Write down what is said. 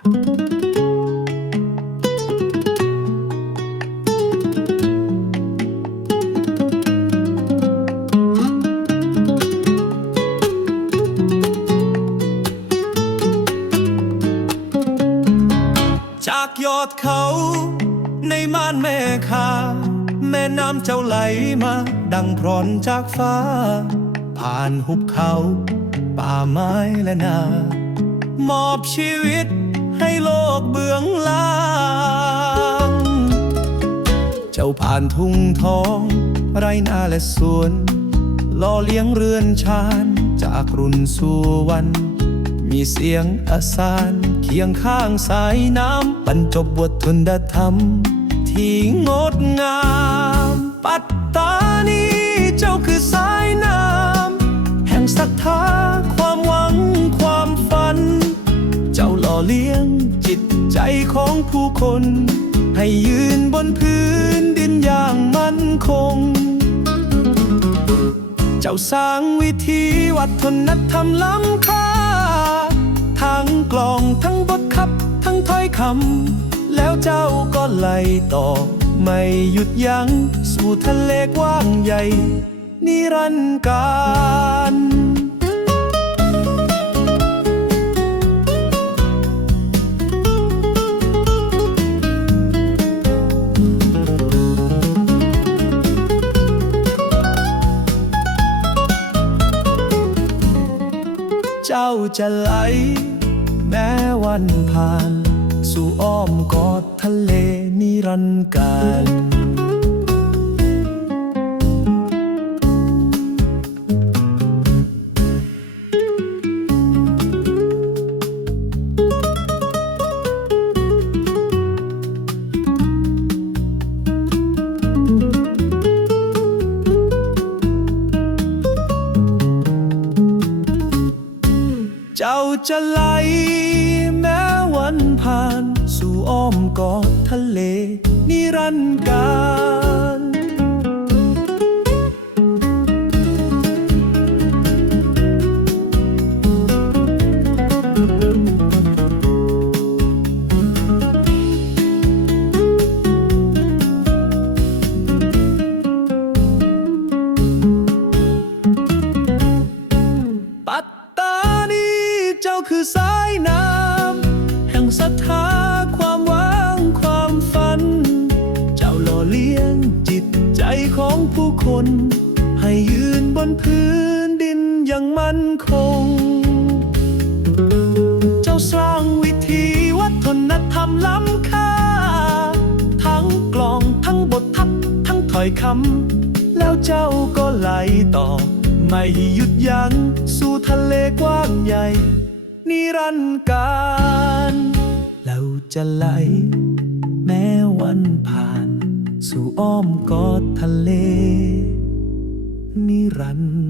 จากยอดเขาในม่านแม่คาแม่น้ำเจ้าไหลมา ดังพรอนจากฟ้า ผ่านหุบเขา ป่าไม้และนา มอบชีวิต ให้โลกเบื้องล่าง เจ้าผ่านทุ่งทอง ไรนาและสวนล่อเลี้ยงเรือนชานจากรุ่นสู่วัน มีเสียงอาสานเคียงข้างสายน้ำบรรจบบททุนดธรรม ที่งดงาม เล่อเลี้ยงจิตใจของผู้คน ให้ยืนบนพื้นดินอย่างมั่นคง เจ้าสร้างวิธีวัฒนธรรมล้ำค่า ทั้งกลองทั้งบทคับ ทั้งถ้อยคำ แล้วเจ้าก็ไล่ต่อ ไม่หยุดยัง้งสู่ทะเลกว้างใหญ่ นิรันดร์การ เจ้าจะไหล แม้วันผ่าน สู่อ้อมกอดทะเลนิรันดร์การ เจ้าจะไหลแม้วันผ่าน สู่อ้อมกอดทะเล นิรันดร์กา คือสายน้ำแห่งศรัทธาความหวังความฝัน เจ้าหล่อเลี้ยงจิตใจของผู้คน ให้ยืนบนพื้นดินอย่างมั่นคง เจ้าสร้างวิธีวัฒนธรรมล้ำค่า ทั้งกลองทั้งบททับทั้งถ้อยคำแล้วเจ้าก็ไหลต่อไม่หยุดยัง้งสู่ทะเลกว้างใหญ่ นิรันดร์การเราจะไหล แม้วันผ่าน สู่อ้อมกอดทะเล นิรันดร์